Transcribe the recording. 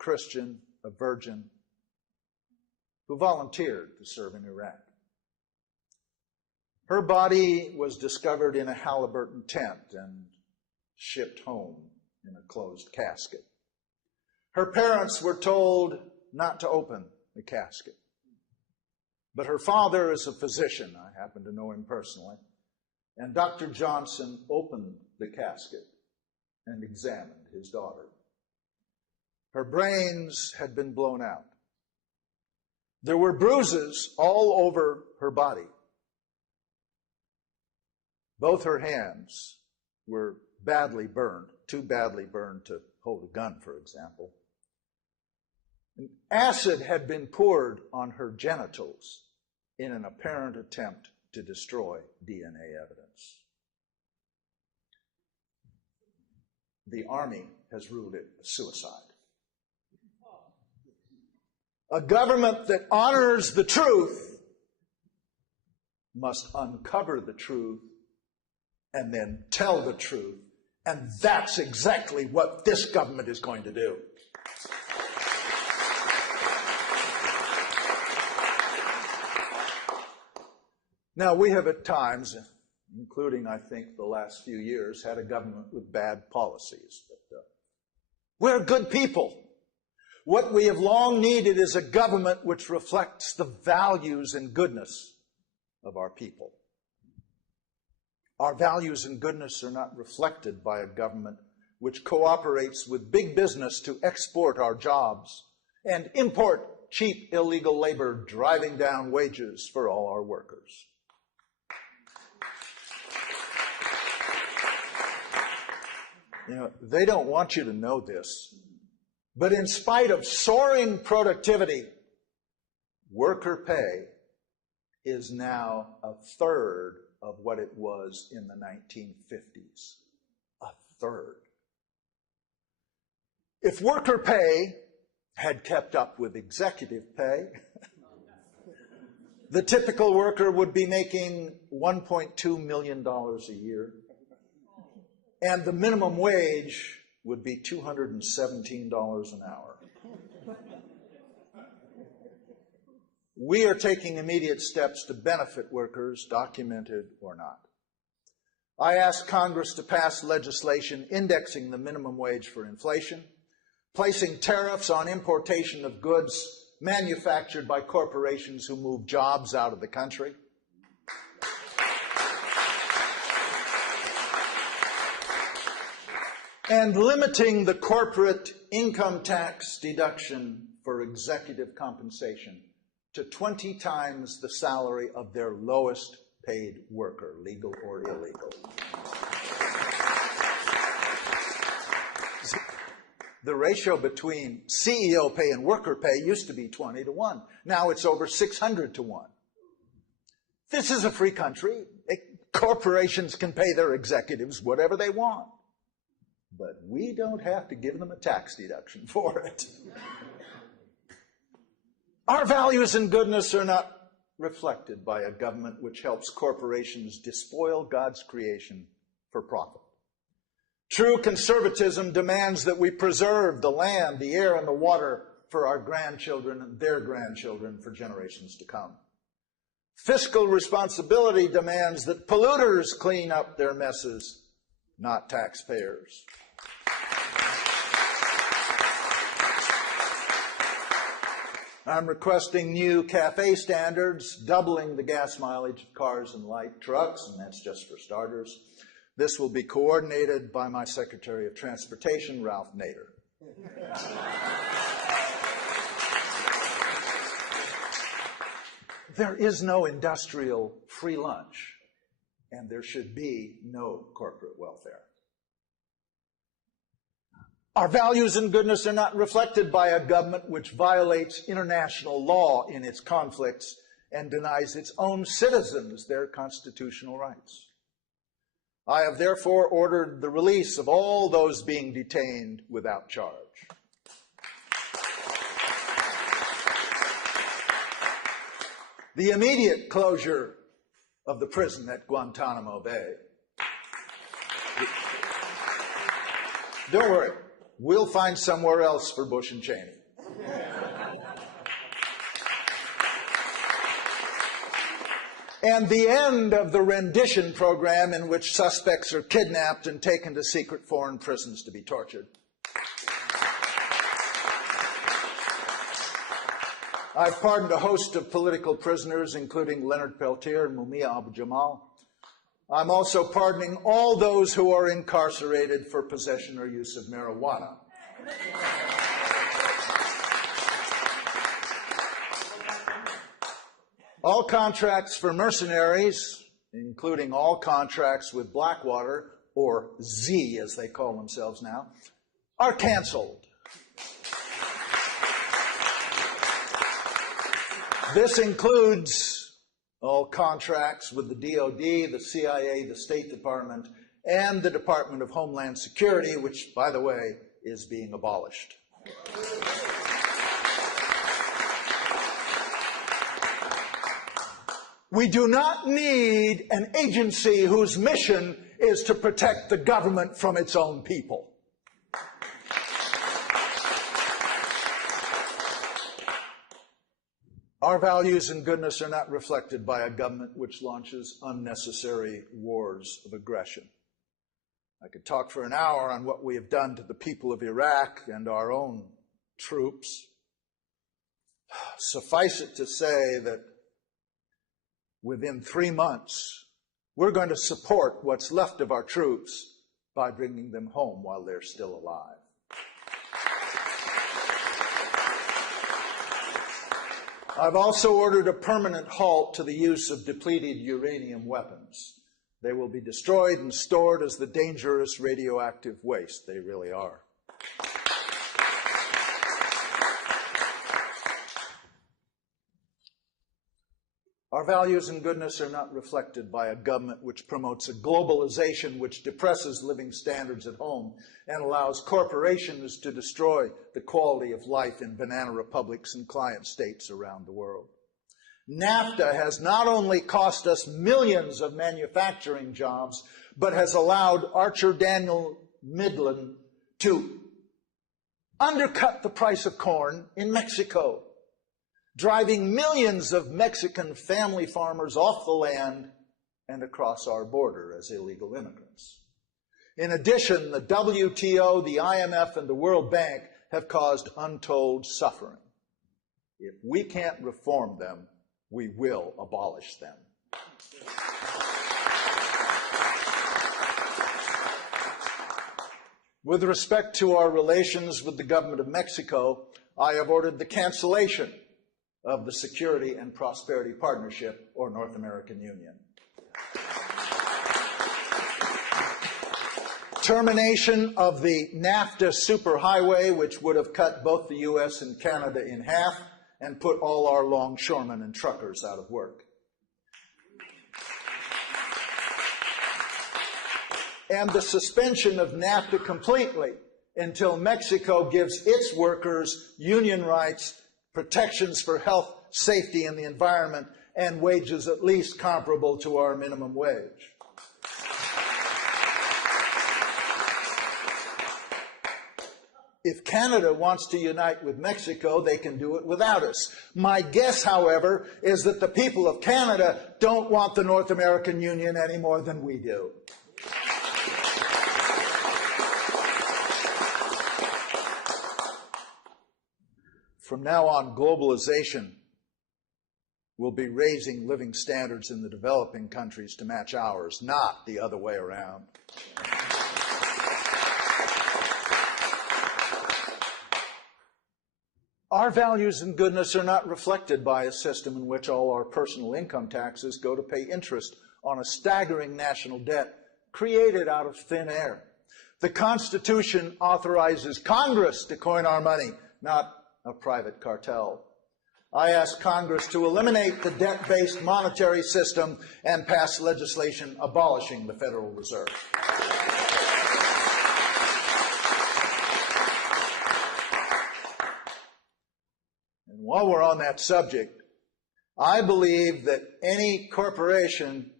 Christian, a virgin, who volunteered to serve in Iraq. Her body was discovered in a Haliburton tent and shipped home in a closed casket. Her parents were told not to open the casket. But her father is a physician. I happen to know him personally. And Dr. Johnson opened the casket and examined his daughter. Her brains had been blown out. There were bruises all over her body. Both her hands were badly burned, too badly burned to hold a gun, for example. And acid had been poured on her genitals in an apparent attempt to destroy DNA evidence. The Army has ruled it a suicide. A government that honors the truth must uncover the truth and then tell the truth. And that's exactly what this government is going to do. Now, we have at times, including, I think, the last few years, had a government with bad policies. But we're good people. What we have long needed is a government which reflects the values and goodness of our people. Our values and goodness are not reflected by a government which cooperates with big business to export our jobs and import cheap illegal labor, driving down wages for all our workers. You know, they don't want you to know this, but in spite of soaring productivity, worker pay is now a third of what it was in the 1950s. A third. If worker pay had kept up with executive pay, the typical worker would be making $1.2 million a year, and the minimum wage would be $217 an hour. We are taking immediate steps to benefit workers, documented or not. I asked Congress to pass legislation indexing the minimum wage for inflation, placing tariffs on importation of goods manufactured by corporations who move jobs out of the country, and limiting the corporate income tax deduction for executive compensation to 20 times the salary of their lowest paid worker, legal or illegal. The ratio between CEO pay and worker pay used to be 20 to 1. Now it's over 600 to 1. This is a free country. Corporations can pay their executives whatever they want. But we don't have to give them a tax deduction for it. Our values and goodness are not reflected by a government which helps corporations despoil God's creation for profit. True conservatism demands that we preserve the land, the air, and the water for our grandchildren and their grandchildren for generations to come. Fiscal responsibility demands that polluters clean up their messes, not taxpayers. I'm requesting new CAFE standards, doubling the gas mileage of cars and light trucks, and that's just for starters. This will be coordinated by my Secretary of Transportation, Ralph Nader. There is no industrial free lunch, and there should be no corporate welfare. Our values and goodness are not reflected by a government which violates international law in its conflicts and denies its own citizens their constitutional rights. I have therefore ordered the release of all those being detained without charge. The immediate closure of the prison at Guantanamo Bay. Don't worry. we'll find somewhere else for Bush and Cheney. And the end of the rendition program in which suspects are kidnapped and taken to secret foreign prisons to be tortured. I've pardoned a host of political prisoners, including Leonard Peltier and Mumia Abu-Jamal. I'm also pardoning all those who are incarcerated for possession or use of marijuana. All contracts for mercenaries, including all contracts with Blackwater, or Z as they call themselves now, are canceled. This includes all contracts with the DOD, the CIA, the State Department, and the Department of Homeland Security, which, by the way, is being abolished. We do not need an agency whose mission is to protect the government from its own people. Our values and goodness are not reflected by a government which launches unnecessary wars of aggression. I could talk for an hour on what we have done to the people of Iraq and our own troops. Suffice it to say that within 3 months, we're going to support what's left of our troops by bringing them home while they're still alive. I've also ordered a permanent halt to the use of depleted uranium weapons. They will be destroyed and stored as the dangerous radioactive waste they really are. Our values and goodness are not reflected by a government which promotes a globalization which depresses living standards at home and allows corporations to destroy the quality of life in banana republics and client states around the world. NAFTA has not only cost us millions of manufacturing jobs, but has allowed Archer Daniel Midland to undercut the price of corn in Mexico, driving millions of Mexican family farmers off the land and across our border as illegal immigrants. In addition, the WTO, the IMF, and the World Bank have caused untold suffering. If we can't reform them, we will abolish them. With respect to our relations with the government of Mexico, I have ordered the cancellation of the Security and Prosperity Partnership, or North American Union. Termination of the NAFTA superhighway, which would have cut both the U.S. and Canada in half and put all our longshoremen and truckers out of work. And the suspension of NAFTA completely until Mexico gives its workers union rights, protections for health, safety, and the environment, and wages at least comparable to our minimum wage. If Canada wants to unite with Mexico, they can do it without us. My guess, however, is that the people of Canada don't want the North American Union any more than we do. From now on, globalization will be raising living standards in the developing countries to match ours, not the other way around. Our values and goodness are not reflected by a system in which all our personal income taxes go to pay interest on a staggering national debt created out of thin air. The Constitution authorizes Congress to coin our money, not a private cartel. I ask Congress to eliminate the debt-based monetary system and pass legislation abolishing the Federal Reserve. And while we're on that subject, I believe that any corporation